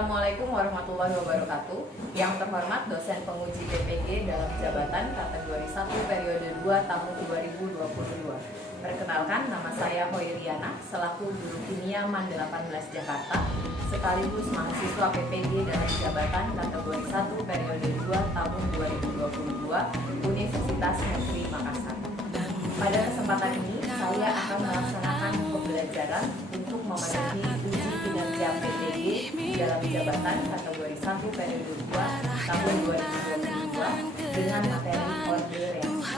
Assalamualaikum warahmatullahi wabarakatuh. Yang terhormat dosen penguji PPG dalam jabatan kategori 1 periode 2 tahun 2022. Perkenalkan, nama saya Hoiriana selaku guru kimia MAN 18 Jakarta sekaligus mahasiswa PPG dalam jabatan kategori 1 periode 2 tahun 2022 Universitas Negeri Makassar. Pada kesempatan ini saya akan melaksanakan pembelajaran untuk memenuhi uji kinerja PPG dalam jabatan kategori 1 periode 2 tahun 2022 dengan materi order reaksi.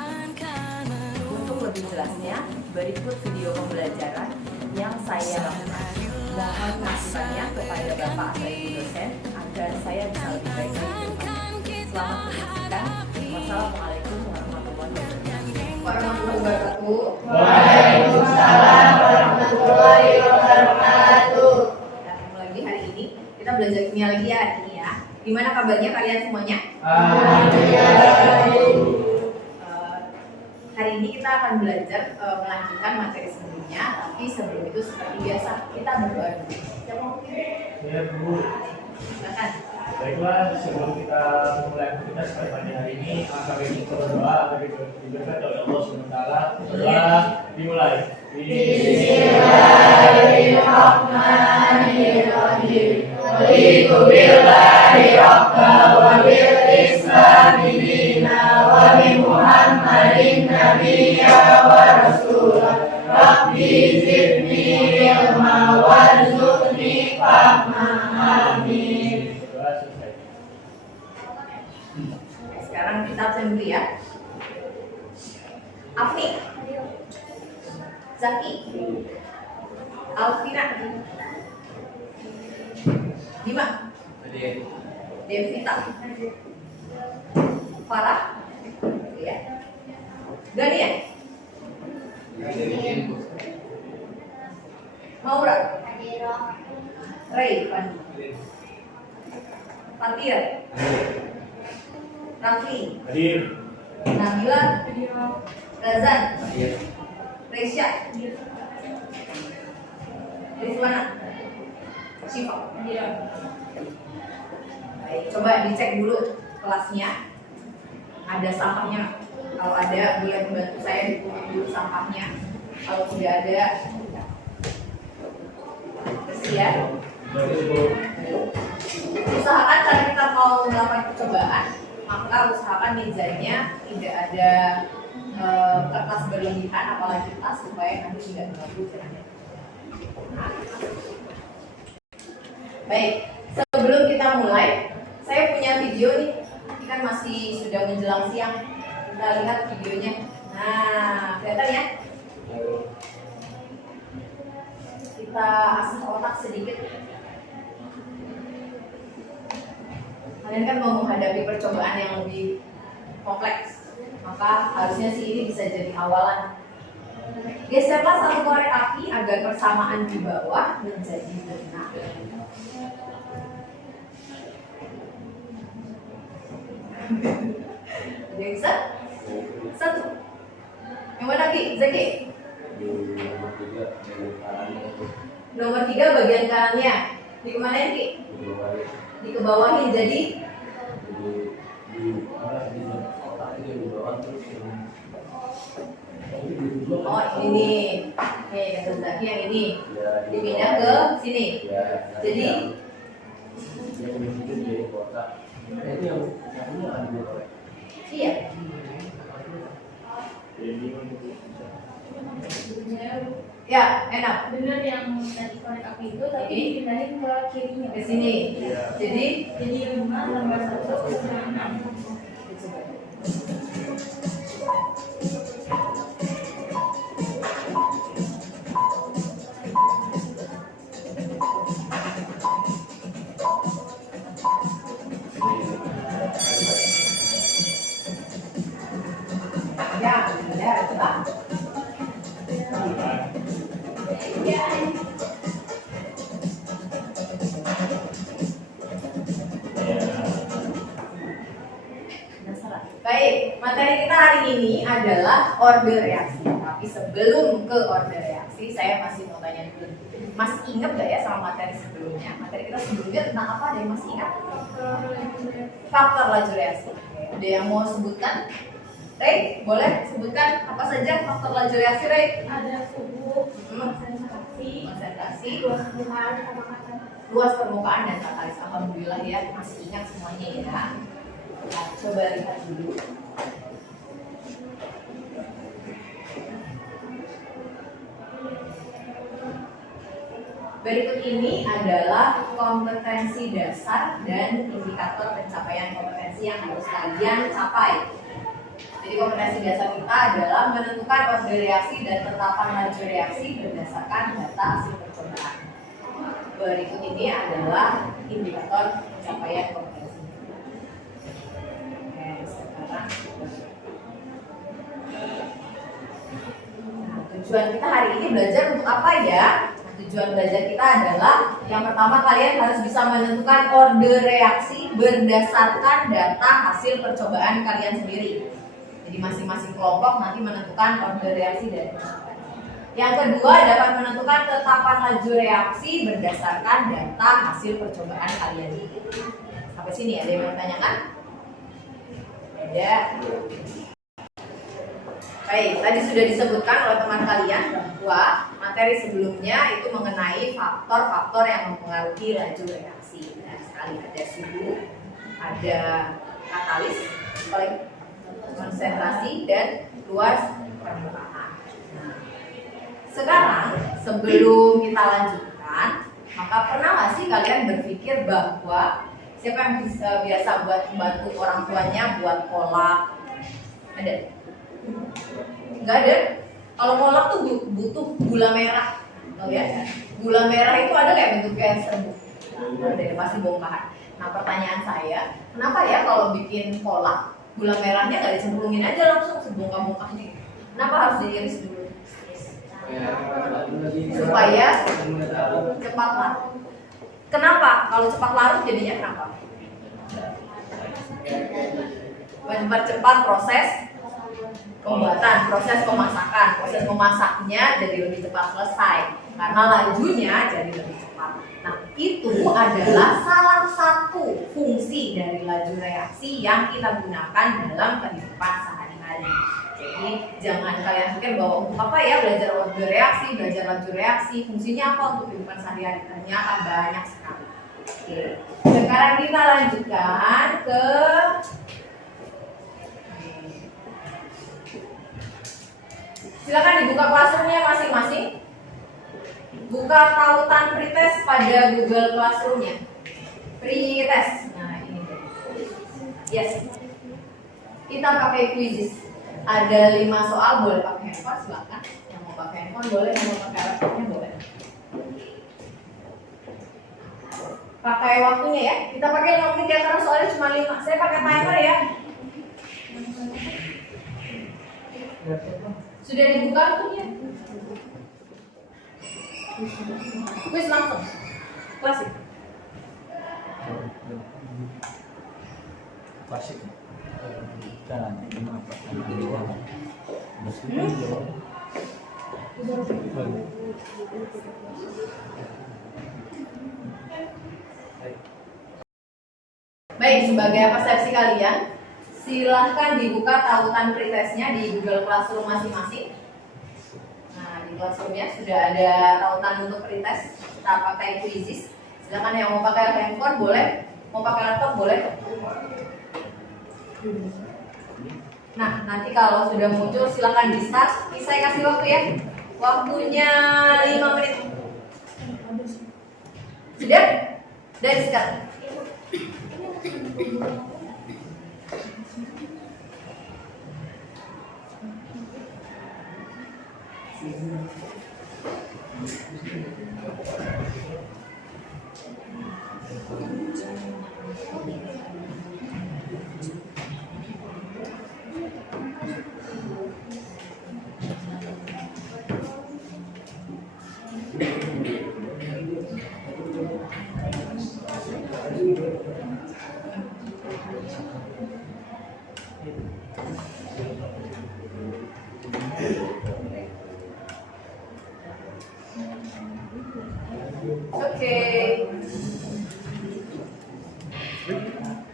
Untuk lebih jelasnya, berikut video pembelajaran yang saya lakukan. Mohon masukannya kepada Bapak atau Ibu dosen agar saya bisa lebih baik lagi. Selamat menyaksikan. Wassalamualaikum warahmatullahi wabarakatuh. Waalaikumsalam warahmatullahi wabarakatuh. Ketemu lagi hari ini. Kita belajar kimia lagi ya hari ini ya. Gimana kabarnya kalian semuanya? Hari ini kita akan belajar melanjutkan materi sebelumnya. Tapi sebelum itu seperti biasa kita berdoa dulu. Siapa mau Ya Bu. silakan. Baiklah, sebelum kita memulai aktivitas pada pagi hari ini, maka kita berdoa agar diberkati oleh Allah SWT. Berdoa dimulai. Bismillahirrahmanirrahim. Raditu billahi rabba wa bil islami dina wa bi Muhammadin nabiyya wa rasulah. Rabbi zidni ilma warzuqni fahma. Amin. Doa selesai. Sekarang kita absen dulu ya. Afni, Zaki, Alvira, Dima, Devita, Farah, ya, Gania, Maura, Ray, Fatir, Rafli, Hadir. Nabila, Razan, Resya, Rizwana, Syifa. Baik, coba dicek dulu kelasnya. Ada sampahnya. Kalau ada, boleh membantu saya dipungut dulu sampahnya. Kalau tidak ada, bersih ya. Usahakan kalau kita mau melakukan percobaan, maka usahakan mejanya tidak ada kertas berlebihan, apalagi tas, supaya nanti tidak mengganggu jalannya. Baik, sebelum kita mulai, saya punya video nih. Ini kan masih sudah menjelang siang. Kita lihat videonya. Nah, kelihatan ya? Kita asah otak sedikit. Kalian kan mau menghadapi percobaan yang lebih kompleks, maka harusnya sih ini bisa jadi awalan. Geserlah satu korek api agar persamaan di bawah menjadi benar. Ada yang bisa? Satu. Yang mana Ki? Zaki? Nomor 3 bagian kanannya. Di kemana Ki? Di kebawahin jadi oh ini oke, kata Zaki yang ini dipindah ke sini jadi iya ya enak Bener yang tadi korek api itu, tapi dipindahin ke kirinya. ke sini jadi Jadi rumah nomor 116. ya coba Baik, materi kita hari ini adalah order reaksi. Tapi sebelum ke order reaksi, saya masih mau tanya dulu. Masih ingat gak ya sama materi sebelumnya? Materi kita sebelumnya tentang apa? Ada yang masih ingat? Faktor laju reaksi. Ada yang mau sebutkan? Ray, boleh sebutkan apa saja faktor laju reaksi, Ray? Ada suhu, konsentrasi, luas permukaan dan katalis. Alhamdulillah ya, masih ingat semuanya ya. Nah, coba lihat dulu. Berikut ini adalah kompetensi dasar dan indikator pencapaian kompetensi yang harus kalian capai. Jadi kompetensi dasar kita adalah menentukan order reaksi dan tetapan laju reaksi berdasarkan data hasil percobaan. Berikut ini adalah indikator pencapaian kompetensi. Oke, sekarang tujuan kita hari ini belajar untuk apa ya? Tujuan belajar kita adalah yang pertama, kalian harus bisa menentukan order reaksi berdasarkan data hasil percobaan kalian sendiri. Jadi masing-masing kelompok nanti menentukan order reaksi dari percobaan. Yang kedua, dapat menentukan tetapan laju reaksi berdasarkan data hasil percobaan kalian. Sampai sini ada yang mau ditanyakan? Ada. Baik, tadi sudah disebutkan oleh teman kalian bahwa materi sebelumnya itu mengenai faktor-faktor yang mempengaruhi laju reaksi. Nah, sekali ada suhu, ada katalis, konsentrasi, dan luas permukaan. Nah, sekarang sebelum kita lanjutkan, maka pernah nggak sih kalian berpikir bahwa siapa yang biasa buat bantu orang tuanya buat kolak? Ada? Nggak ada. Kalau kolak tuh butuh gula merah, oh ya. Gula merah itu ada kayak bentuknya serbuk. Nah, ada pasti bongkahan. Nah, pertanyaan saya, kenapa ya kalau bikin kolak gula merahnya nggak dicemplungin aja langsung sebongkah-bongkahnya? Kenapa harus diiris dulu? Supaya cepat larut. Kenapa? Kalau cepat larut jadinya kenapa? Mempercepat proses pembuatan, proses memasaknya jadi lebih cepat selesai karena lajunya jadi lebih cepat. Nah, itu adalah salah satu fungsi dari laju reaksi yang kita gunakan dalam kehidupan sehari-hari. Jadi jangan kalian pikir bahwa untuk apa ya belajar order reaksi, belajar laju reaksi, fungsinya apa untuk kehidupan sehari-hari? Ternyata banyak sekali. Oke. Sekarang kita lanjutkan ke silakan dibuka classroom-nya masing-masing. Buka tautan pretest pada Google Classroom-nya. Pretest. Nah, ini. Yes. Kita pakai quizzes. Ada 5 soal, boleh pakai handphone silakan. Yang mau pakai handphone boleh, yang mau pakai laptopnya boleh. Pakai waktunya ya. Kita pakai 5 menit ya karena soalnya cuma 5. Saya pakai timer ya. Sudah dibuka waktunya? Kuis langsung. Klasik. Klasik. Baik, sebagai persepsi kalian, silahkan dibuka tautan pretestnya di Google Classroom masing-masing. Nah, di Classroom-nya sudah ada tautan untuk pretest. Kita pakai quizzes. Silahkan yang mau pakai handphone boleh, mau pakai laptop boleh. Nah, nanti kalau sudah muncul silahkan di start. Saya kasih waktu ya. Waktunya 5 menit. Sudah? Dari sekarang.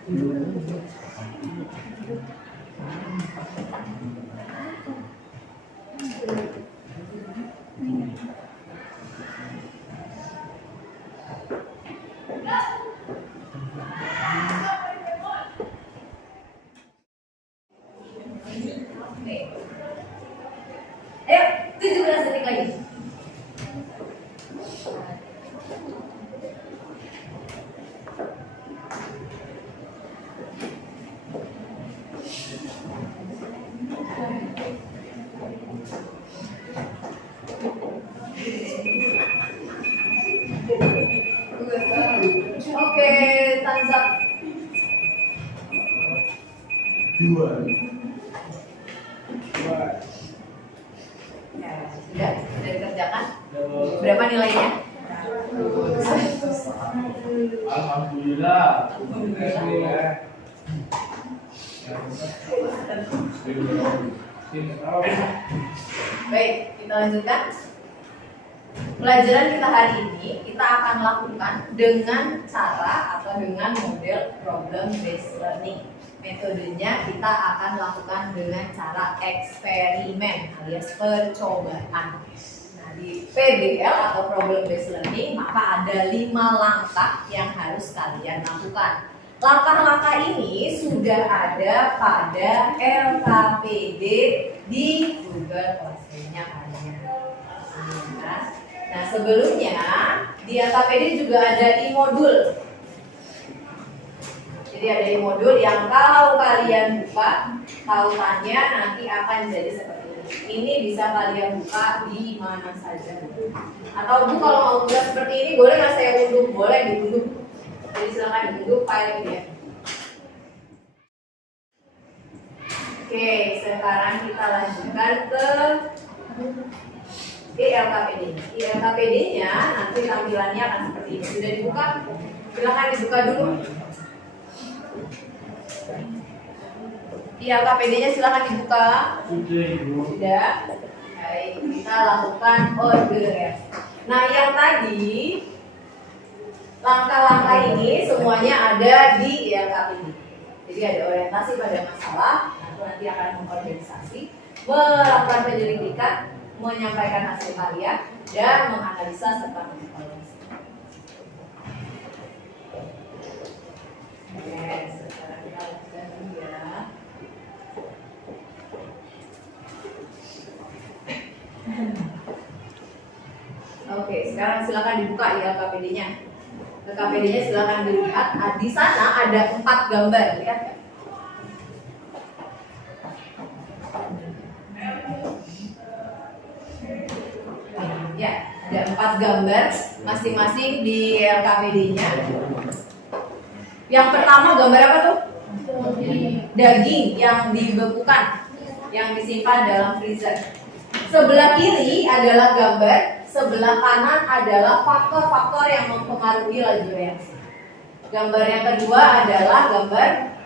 Ayo, 17 detik lagi. Oke, thumbs up. 2. Ya, sudah dikerjakan. Berapa nilainya? Alhamdulillah. Baik, kita lanjutkan. Pelajaran kita hari ini kita akan lakukan dengan cara atau dengan model problem based learning. Metodenya kita akan lakukan dengan cara eksperimen alias percobaan. Nah, di PBL atau problem based learning maka ada 5 langkah yang harus kalian lakukan. Langkah-langkah ini sudah ada pada LKPD di Google Classroom-nya kalian. Nah, sebelumnya di LKPD juga ada e-modul. Jadi ada e-modul yang kalau kalian buka tautannya nanti akan jadi seperti ini. Ini bisa kalian buka di mana saja. Atau Bu kalau mau buka seperti ini boleh nggak saya unduh? Boleh diunduh. Jadi silakan diunduh file PDF. Oke, sekarang kita lanjutkan ke LKPD. Di LKPD-nya nanti tampilannya akan seperti ini. Sudah dibuka? Silakan dibuka dulu. Di LKPD-nya silakan dibuka. Sudah. Baik, kita lakukan order. Nah, yang tadi langkah-langkah ini semuanya ada di LKPD. Jadi ada orientasi pada masalah, nanti akan mengorganisasi, melakukan penyelidikan, menyampaikan hasil karya, dan menganalisa serta mengevaluasi. Oke, sekarang kita lakukan dulu ya. Oke, sekarang silakan dibuka ya KPD-nya. KPD-nya silakan dilihat. Nah, di sana ada 4 gambar, lihat ya. Ya, ada 4 gambar masing-masing di LKPD-nya. Yang pertama gambar apa tuh? Daging yang dibekukan, yang disimpan dalam freezer. Sebelah kiri adalah gambar, sebelah kanan adalah faktor-faktor yang mempengaruhi laju reaksi. Gambar yang kedua adalah gambar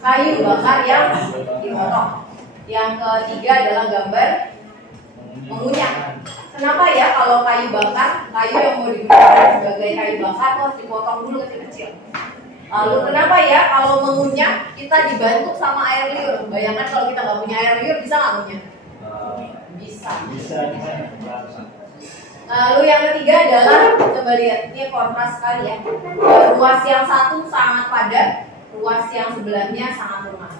kayu bakar yang dipotong. Yang ketiga adalah gambar mengunyah. Kenapa ya kalau kayu bakar, kayu yang mau digunakan sebagai kayu bakar harus dipotong dulu kecil-kecil. Lalu kenapa ya kalau mengunyah kita dibantu sama air liur? Bayangkan kalau kita nggak punya air liur bisa nggak ngunyah? Bisa. Lalu yang ketiga adalah, coba lihat, ini kontras sekali ya. Ruas yang satu sangat padat, ruas yang sebelahnya sangat lemah.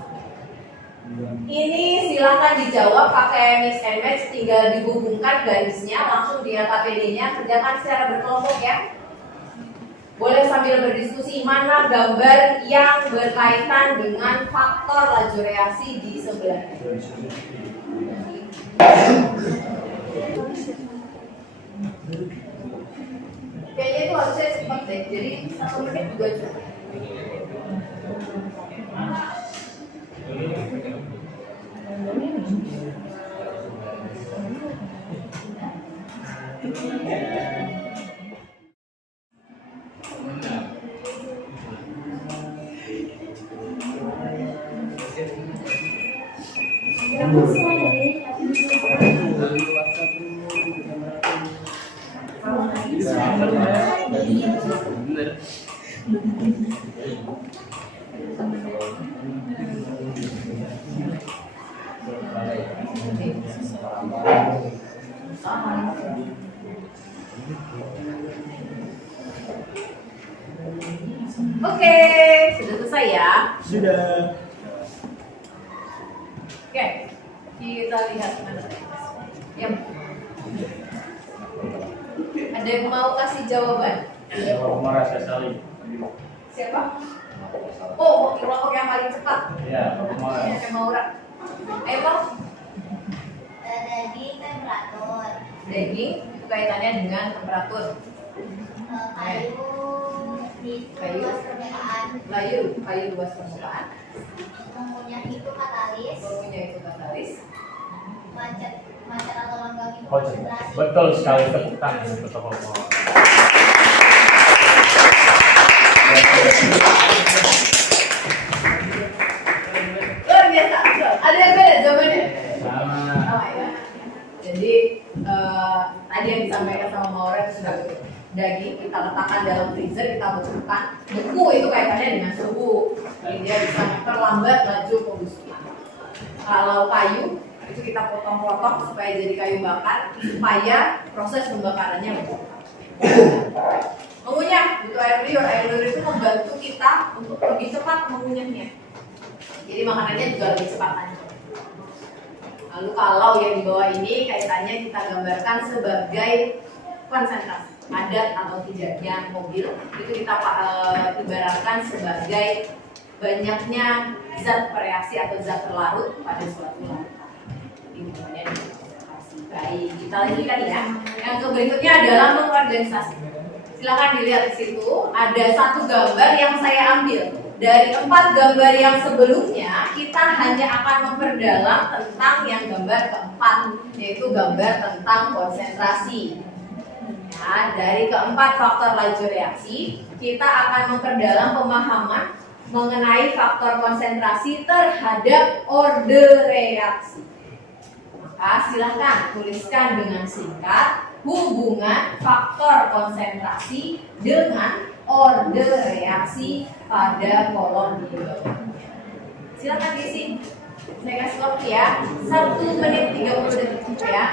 Ini silakan dijawab pakai mix and match, tinggal dihubungkan garisnya langsung di LKPD-nya, kerjakan secara berkelompok ya. Boleh sambil berdiskusi mana gambar yang berkaitan dengan faktor laju reaksi di sebelahnya. Kayaknya itu harusnya cepat deh, jadi 1 menit juga cukup. Oke, sudah selesai ya? Sudah. Oke, kita lihat mana. Yap. Ada yang mau kasih jawaban? Umar Asasali. Siapa? Oh, kelompok yang paling cepat. Ya, Umar. Yang mau rak. Ayo, Pak. Daging temperatur, Daging itu kaitannya dengan temperatur. kayu di Kayu. luas permukaan, Kayu luas permukaan. mengunyah itu katalis, Baunya itu katalis. macet atau langgang itu Oh, konsentrasi. betul sekali, tepuk tangan untuk Umar. Luar biasa. Ada yang beda jawabannya? Sama. Sama ya. Jadi tadi yang disampaikan sama Maura itu sudah betul. Daging kita letakkan dalam freezer, kita beku. Beku itu kaitannya dengan suhu. Jadi dia bisa memperlambat laju pembusukan. Kalau kayu itu kita potong-potong supaya jadi kayu bakar, supaya proses pembakarannya lebih cepat. Mengunyah butuh air liur. Air liur itu membantu kita untuk lebih cepat mengunyahnya. Jadi makanannya juga lebih cepat lanjut. Lalu kalau yang di bawah ini kaitannya kita gambarkan sebagai konsentrasi padat atau tidaknya mobil, itu kita ibaratkan sebagai banyaknya zat bereaksi atau zat terlarut pada suatu larutan. Ini namanya konsentrasi. Baik, kita lanjutkan ya. Yang berikutnya adalah mengorganisasi. Silakan dilihat di situ, ada satu gambar yang saya ambil. Dari 4 gambar yang sebelumnya, kita hanya akan memperdalam tentang yang gambar keempat, yaitu gambar tentang konsentrasi. Ya, dari keempat faktor laju reaksi, kita akan memperdalam pemahaman mengenai faktor konsentrasi terhadap orde reaksi. Maka silakan tuliskan dengan singkat hubungan faktor konsentrasi dengan orde reaksi pada kolom di bawahnya. Silakan diisi. Saya kasih waktu ya. 1 menit 30 detik ya.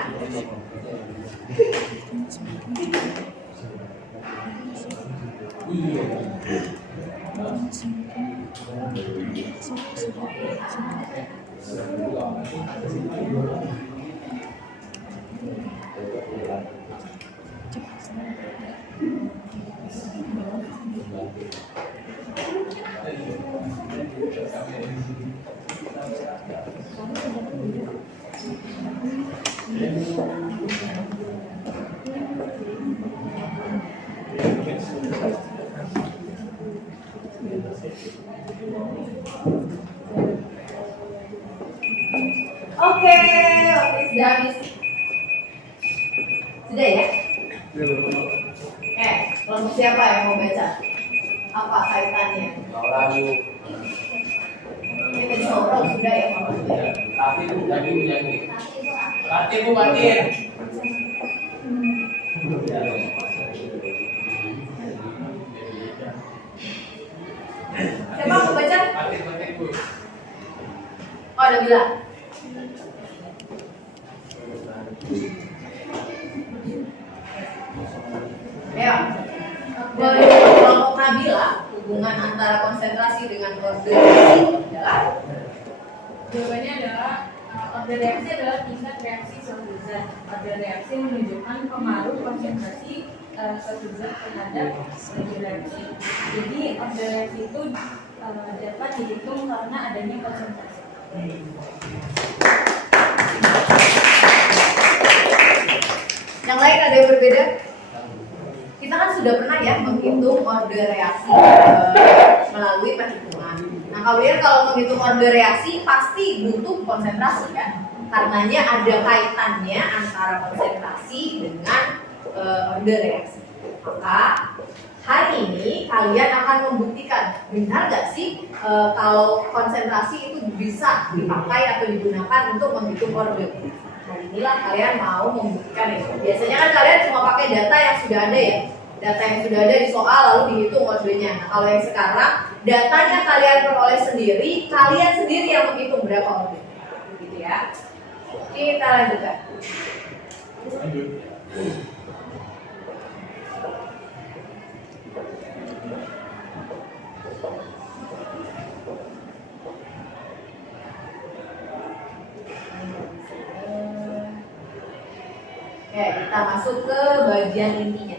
Oke, sudah habis. Sudah ya? Kelompok siapa yang mau baca? Apa kaitannya? Ini tadi ngobrol sudah ya Pak? Tapi itu jadi menjadi. Nanti itu apa? Tapi Bu Batin. Siapa mau baca? Batin Bu. Oh, ada bilang. Ya, menurut kelompok Nabila, hubungan antara konsentrasi dengan orde reaksi adalah Jawabannya adalah orde reaksi adalah tingkat reaksi suatu zat. Orde reaksi menunjukkan pengaruh konsentrasi suatu zat terhadap laju reaksi. Jadi orde reaksi itu dapat dihitung karena adanya konsentrasi. yang lain ada yang berbeda. Kita kan sudah pernah ya menghitung orde reaksi melalui perhitungan. Nah, kalau menghitung orde reaksi pasti butuh konsentrasi kan? Karenanya ada kaitannya antara konsentrasi dengan orde reaksi. Maka hari ini kalian akan membuktikan benar nggak sih kalau konsentrasi itu bisa dipakai atau digunakan untuk menghitung orde. Hari inilah kalian mau membuktikan itu. Biasanya kan kalian cuma pakai data yang sudah ada ya. data yang sudah ada di soal lalu dihitung kodenya. Nah, kalau yang sekarang datanya kalian peroleh sendiri, kalian sendiri yang menghitung berapa kode. Gitu ya. Kita lanjutkan. Oke, kita masuk ke bagian intinya.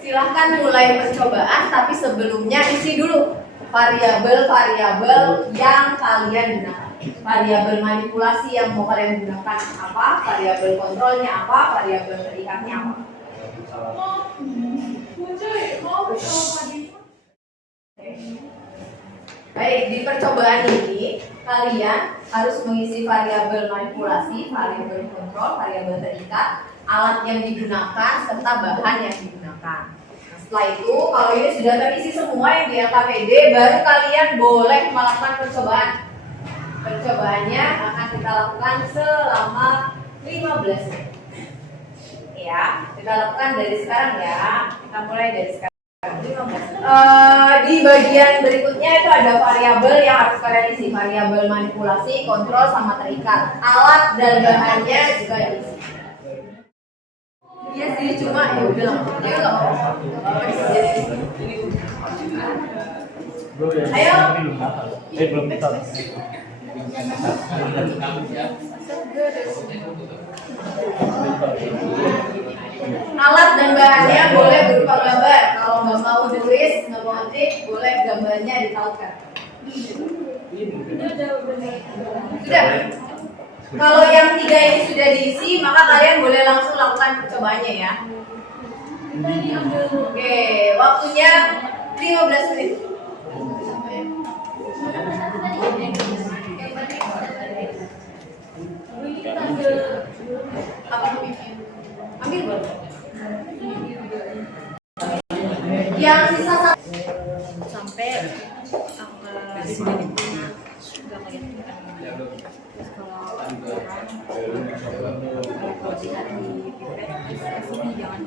Silahkan mulai percobaan, tapi sebelumnya isi dulu variabel-variabel yang kalian gunakan. Variabel manipulasi yang mau kalian gunakan apa, variabel kontrolnya apa, variabel terikatnya apa. Baik, di percobaan ini kalian harus mengisi variabel manipulasi, variabel kontrol, variabel terikat, alat yang digunakan, serta bahan yang digunakan. Nah, setelah itu, kalau ini sudah terisi semua yang di LKPD, baru kalian boleh melakukan percobaan. Percobaannya akan kita lakukan selama 15 menit. Ya, kita lakukan dari sekarang ya. Kita mulai dari sekarang. Di bagian berikutnya itu ada variabel yang harus kalian isi, variabel manipulasi, kontrol, sama terikat. Alat dan bahannya juga diisi. Iya sih, cuma ya udah lah. Ayo lah. Ayo. Belum tahu. Alat dan bahannya boleh berupa gambar. Kalau nggak mau tulis, nggak mau ngetik, boleh gambarnya ditautkan. Sudah. Kalau yang 3 ini sudah diisi, maka kalian boleh langsung lakukan percobaannya ya. Oke, waktunya 15 menit. Apa? Ambil boleh. Yang sisa sampai angka 5 nggak kelihatan. Terus kalau dilihat di pipet sini jangan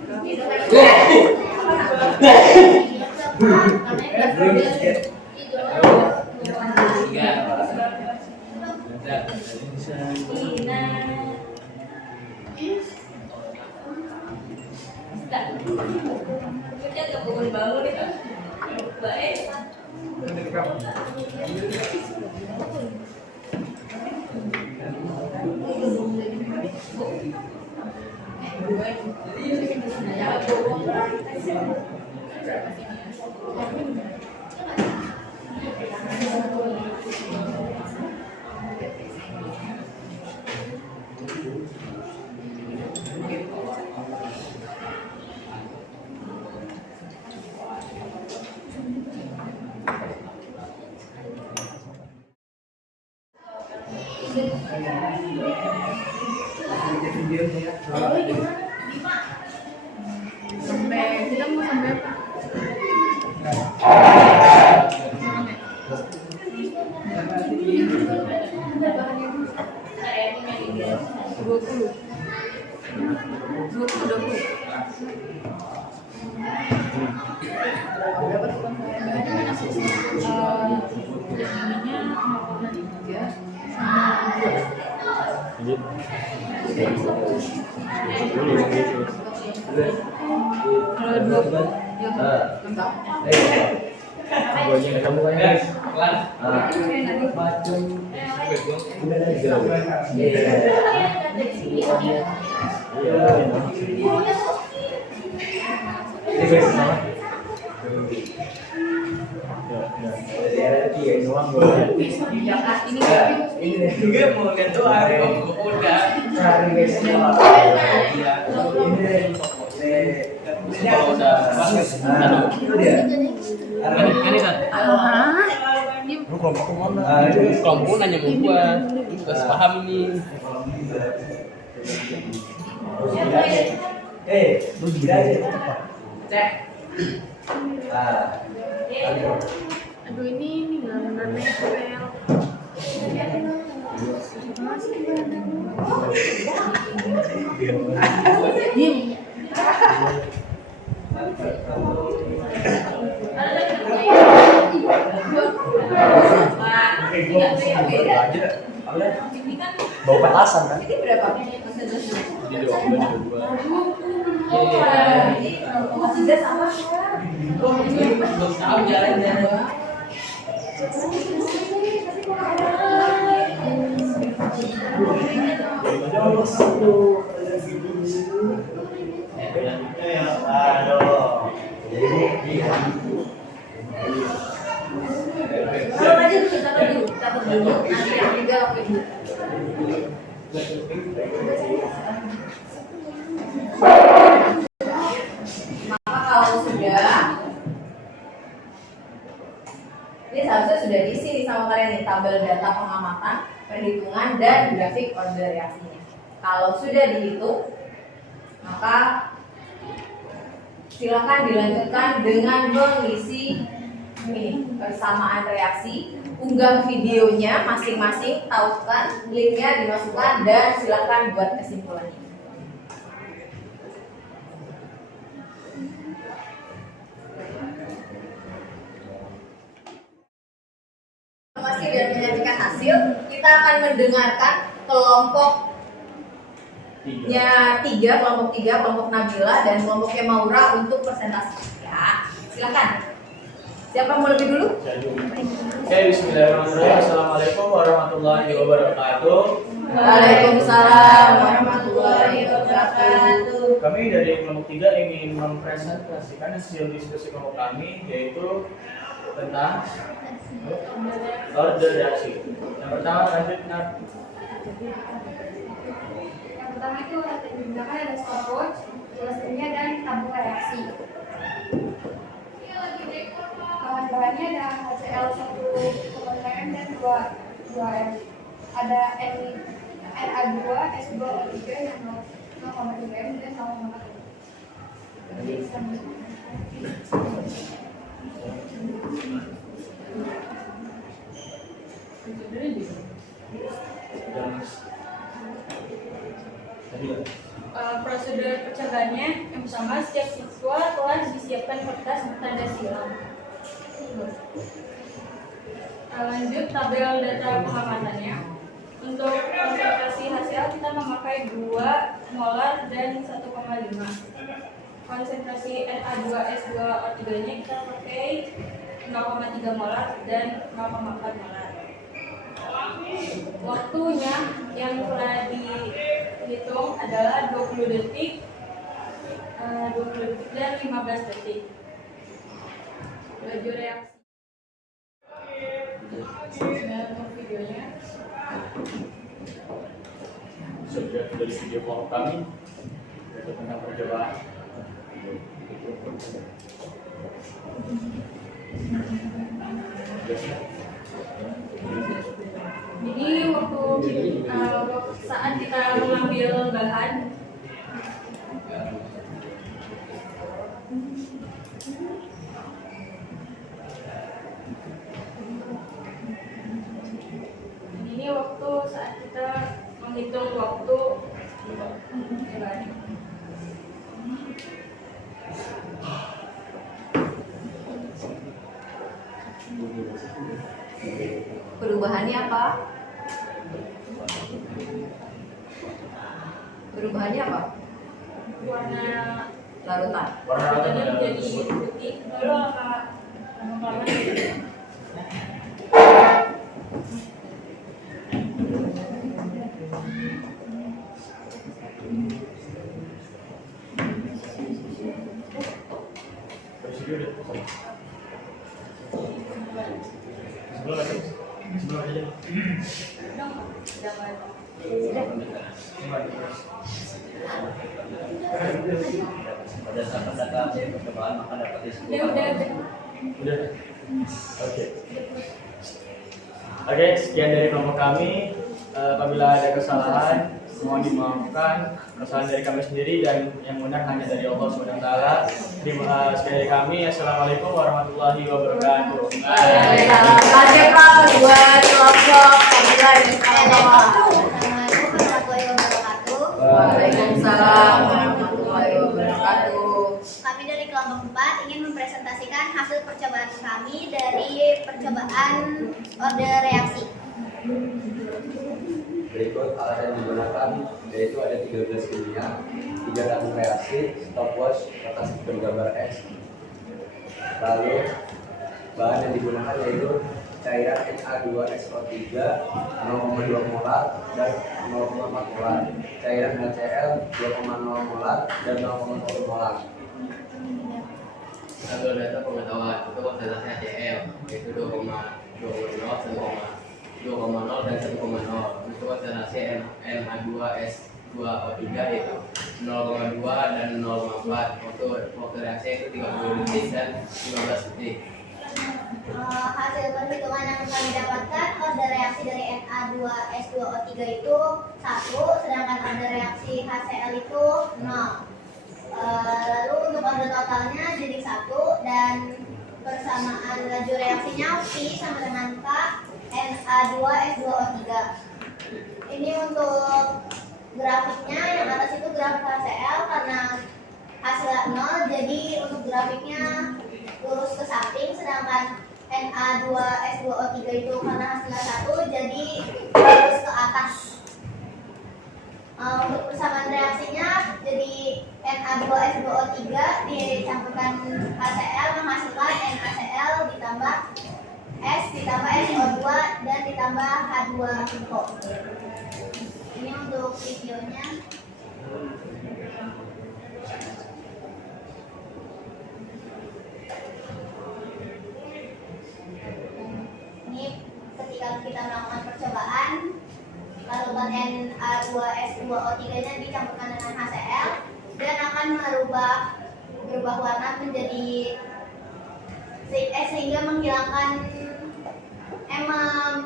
bangun itu baik. Sampai kita mau sampai apa? Kamu kan ini juga mau lihat doa udah Lu kelompok mana? Kelompok nanya sama gua, lu gak sepaham ini. lu juga apa? cek. Aduh ini nggak nempel. Diem. Oke, gue beda aja. Ini kan Bau petasan kan? Ini berapa? Jadi dua. Jadi kelompok 3 sama. Belum tahu jalannya. Belum aja dulu, catat dulu. Nanti yang 3 lakuin dulu. Maka kalau sudah, ini seharusnya sudah diisi nih sama kalian nih tabel data pengamatan, perhitungan dan grafik order reaksinya. Kalau sudah dihitung, maka silakan dilanjutkan dengan mengisi ini persamaan reaksi, unggah videonya masing-masing, tautkan linknya dimasukkan dan silakan buat kesimpulannya. Informasi dan menyajikan hasil, kita akan mendengarkan kelompoknya 3, kelompok Nabila dan kelompoknya Maura untuk presentasi. Ya, silakan. Siapa mau lebih dulu? Oke, bismillahirrahmanirrahim. Assalamualaikum warahmatullahi wabarakatuh. Waalaikumsalam warahmatullahi wabarakatuh. Kami dari kelompok 3 ingin mempresentasikan hasil diskusi kelompok kami, yaitu tentang order reaksi. Yang pertama lanjut Nat. yang pertama itu digunakan ada stopwatch, illustratornya dan tabung reaksi. Bahan-bahannya ada HCl 1,5 dan 2M. Ada Na2, S2O3 yang 0,3 M dan 0,1. Prosedur percobanya yang pertama, setiap siswa telah disiapkan kertas bertanda silang. Lanjut tabel data pengamatannya. Untuk konsentrasi hasil kita memakai 2 molar dan 1,5. Konsentrasi Na2S2O3 nya kita pakai 0,3 molar dan 0,4 molar. Waktunya yang telah dihitung adalah 20 detik, 20 detik dan 15 detik. Laju reaksi. Untuk videonya. Sudah dari video kelompok kami yaitu tentang percobaan. Jadi waktu saat kita mengambil bahan, ini waktu saat kita menghitung waktu bahan. Perubahannya apa? Perubahannya apa? Warna Larutan. Warna rata warnanya pada jadi putih. Lalu lama-lama prosedur sebelum aja. Berdasarkan data hasil percobaan maka dapat disimpulkan. Udah. Oke. Oke, sekian dari kelompok kami. Apabila ada kesalahan, mohon dimaafkan. Kesalahan dari kami sendiri dan yang benar hanya dari Allah SWT. Sekian dari kami. Assalamualaikum warahmatullahi wabarakatuh. Waalaikumsalam buat kelompok Nabila dan kawan-kawan. Assalamualaikum warahmatullahi wabarakatuh. Waalaikumsalam warahmatullahi wabarakatuh. Kami dari kelompok keempat ingin mempresentasikan hasil percobaan kami dari percobaan order reaksi. Berikut alat yang digunakan yaitu ada 13 kimia, 3 tabung reaksi, stopwatch, kertas bergambar X. Lalu bahan yang digunakan yaitu cairan Na2SO3 0,2 molar dan 0,4 molar, cairan HCl 2,0 molar dan 0,1 molar. Satu data pengetahuan untuk konsentrasi HCl yaitu 2,0, 2,0 dan 1,0. Untuk konsentrasi Na2S2O3 yaitu 0,2 dan 0,4. Waktu reaksi itu 30 detik dan 15 detik. Hasil perhitungan yang kami dapatkan, order reaksi dari Na2S2O3 itu 1, sedangkan order reaksi HCl itu 0. Lalu untuk order totalnya jadi 1 dan persamaan laju reaksinya P sama dengan K Na2S2O3. Ini untuk grafiknya, yang atas itu grafik HCl karena hasilnya 0, jadi untuk grafiknya lurus ke samping, sedangkan Na2S2O3 itu karena hasilnya 1 jadi lurus ke atas. Untuk persamaan reaksinya jadi Na2S2O3 dicampurkan HCl menghasilkan NaCl ditambah S ditambah SO2 dan ditambah H2O. Ini untuk videonya. Ini ketika kita melakukan percobaan, larutan Na2S2O3-nya dicampurkan dengan HCl dan akan berubah warna menjadi sehingga menghilangkan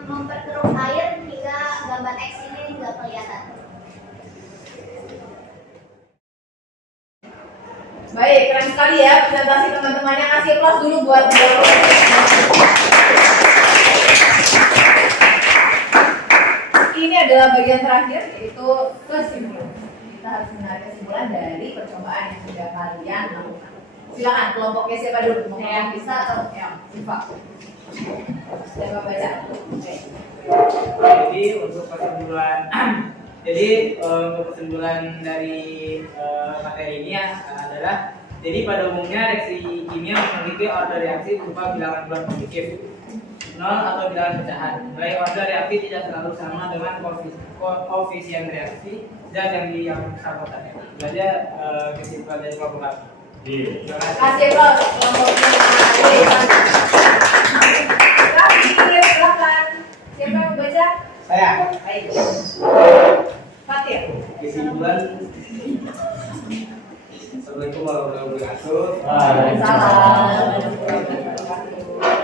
memperkeruh air hingga gambar X ini tidak kelihatan. Baik, keren sekali ya presentasi teman-temannya. Kasih applause dulu buat ini adalah bagian terakhir, yaitu kesimpulan. Kita harus menarik kesimpulan dari percobaan yang sudah kalian lakukan. Silakan, kelompoknya siapa dulu? Mau yang bisa atau yang Siva? Siapa baca? Oke. Jadi untuk kesimpulan dari materi ini adalah, jadi pada umumnya reaksi kimia memiliki order reaksi berupa bilangan bulan positif 0 atau bilangan pecahan. Nilai order reaksi tidak selalu sama dengan koefisien reaksi dan yang bersangkutan. Itu aja kesimpulan dari kelompok kami. Terima kasih. Kasih applause kelompoknya. Silakan. Siapa yang membaca? Saya. Baik. Fatir. Kesimpulan. Assalamualaikum warahmatullahi wabarakatuh. Salam.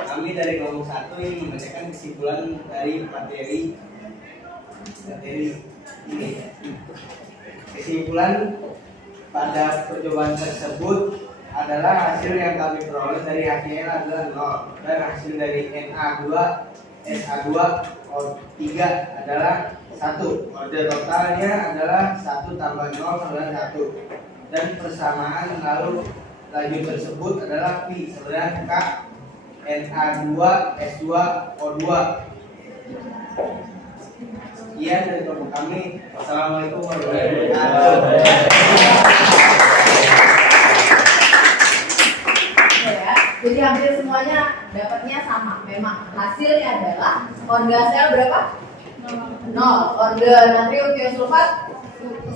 Kami dari kelompok 1 ingin membacakan kesimpulan dari materi ini. Kesimpulan pada percobaan tersebut adalah hasil yang kami peroleh dari HCl adalah 0 dan hasil dari Na2SO3 adalah 1. Order totalnya adalah 1 tambah 0 sama dengan 1 dan persamaan laju tersebut adalah P sama dengan K Na2S2O2. Sekian dari kelompok kami. Wassalamualaikum warahmatullahi wabarakatuh. Ya, jadi hampir semuanya dapatnya sama. Memang hasilnya adalah order sel berapa? 0. Order natrium tiosulfat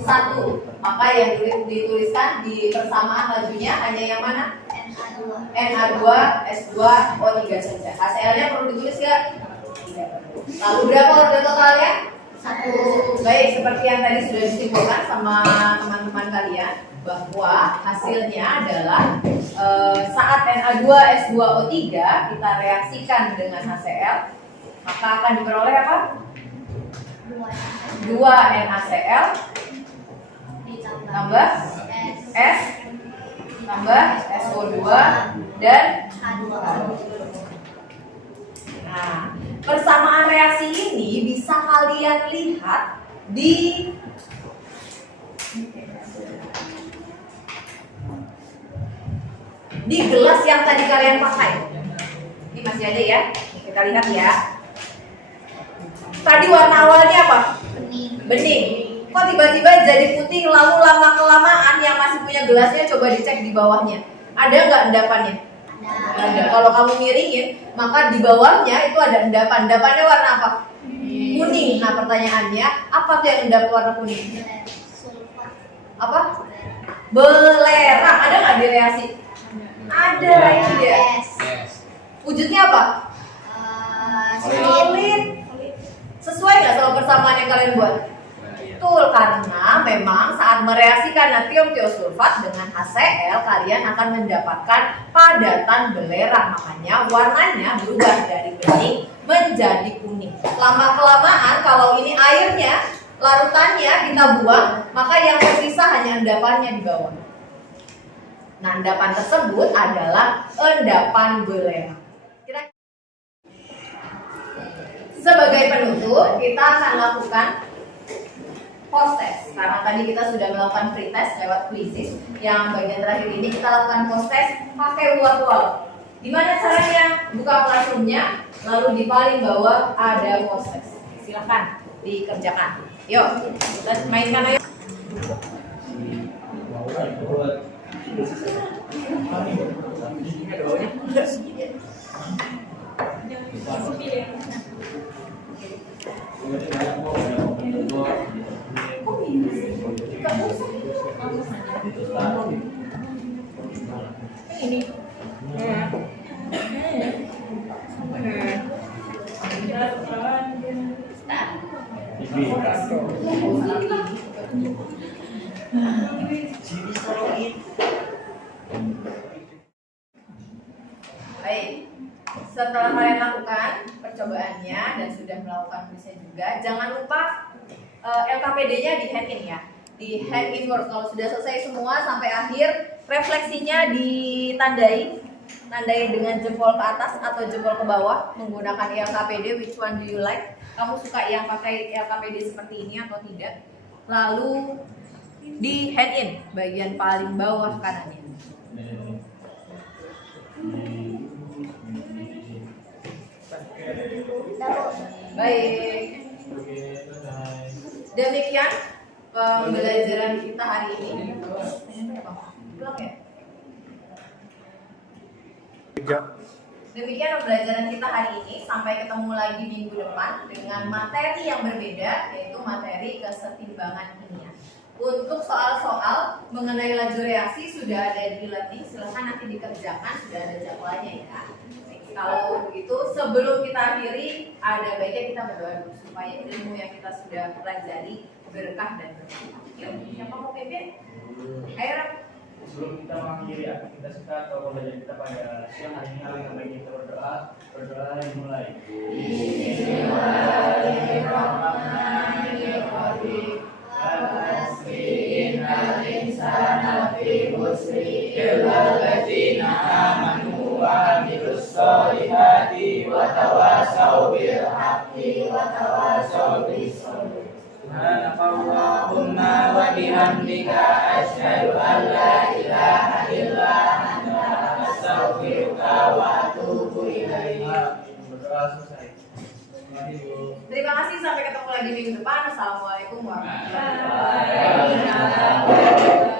1. Maka yang dituliskan di persamaan lajunya hanya yang mana? Na2S2O3 saja. HCl-nya perlu ditulis nggak? Tidak perlu. Lalu berapa order totalnya? 1. Baik, seperti yang tadi sudah disimpulkan sama teman-teman kalian, bahwa hasilnya adalah saat Na2S2O3 kita reaksikan dengan HCl, maka akan diperoleh apa? 2 NaCl tambah S tambah SO2 dan H2O. Nah, persamaan reaksi ini bisa kalian lihat di di gelas yang tadi kalian pakai. Ini masih ada ya. Kita lihat ya. Tadi warna awalnya apa? Bening. Kok tiba-tiba jadi putih, lalu lama-kelamaan yang masih punya gelasnya coba dicek di bawahnya. Ada nggak endapannya? Ada. Kalau kamu miringin, maka di bawahnya itu ada endapan. Endapannya warna apa? Kuning. Nah pertanyaannya, apa tuh yang endap warna kuning? Apa? Belerang. Ada nggak di reaksi? Ada, itu dia. Wujudnya apa? Solid. Sesuai nggak sama persamaan yang kalian buat? Betul, karena memang saat mereaksikan natrium tiosulfat dengan HCl, kalian akan mendapatkan padatan belerang. Makanya warnanya berubah dari bening menjadi kuning. Lama-kelamaan kalau ini airnya, larutannya kita buang, maka yang tersisa hanya endapannya di bawah. Nah, endapan tersebut adalah endapan belerang. Sebagai penutup, kita akan lakukan post test. Karena tadi kita sudah melakukan pre test lewat quizzes. Yang bagian terakhir ini kita lakukan post test pakai wall. Gimana caranya? Buka classroom-nya, lalu di paling bawah ada post test. Silahkan dikerjakan. Yuk, kita mainkan ayo. Ini. Baik, setelah kalian lakukan percobaannya dan sudah melakukan kuisnya juga, jangan lupa LKPD-nya di hand in ya, di hand in work. Kalau sudah selesai semua sampai akhir, refleksinya ditandai dengan jempol ke atas atau jempol ke bawah menggunakan LKPD. Which one do you like? Kamu suka yang pakai LKPD seperti ini atau tidak? Lalu di hand in bagian paling bawah kanannya. Baik. Demikian pembelajaran kita hari ini. Belum ya? Demikian pembelajaran kita hari ini. Sampai ketemu lagi minggu depan dengan materi yang berbeda, yaitu materi kesetimbangan kimia. Untuk soal-soal mengenai laju reaksi sudah ada di learning, silahkan nanti dikerjakan, sudah ada jadwalnya ya. Kalau begitu, sebelum kita akhiri, ada baiknya kita berdoa dulu supaya ilmu yang kita sudah pelajari berkah dan bermanfaat. Yuk, siapa mau pimpin? Ayo, sebelum kita mengakhiri aktivitas kita atau pembelajaran kita pada siang hari ini, alangkah baiknya kita berdoa dimulai. Bismillahirrahmanirrahim. Innal insana lafi khusri illa alladziina aamanu wa 'amilus sholihati wa tawassaw bil haqqi wa tawassaw bis sabr. Subhanakallahumma wa bihamdika asyhadu an la ilaha illa anta astaghfiruka wa atubu ilaik. Berdoa selesai. terima kasih, sampai ketemu lagi minggu depan. Assalamualaikum warahmatullahi wabarakatuh. Waalaikumsalam.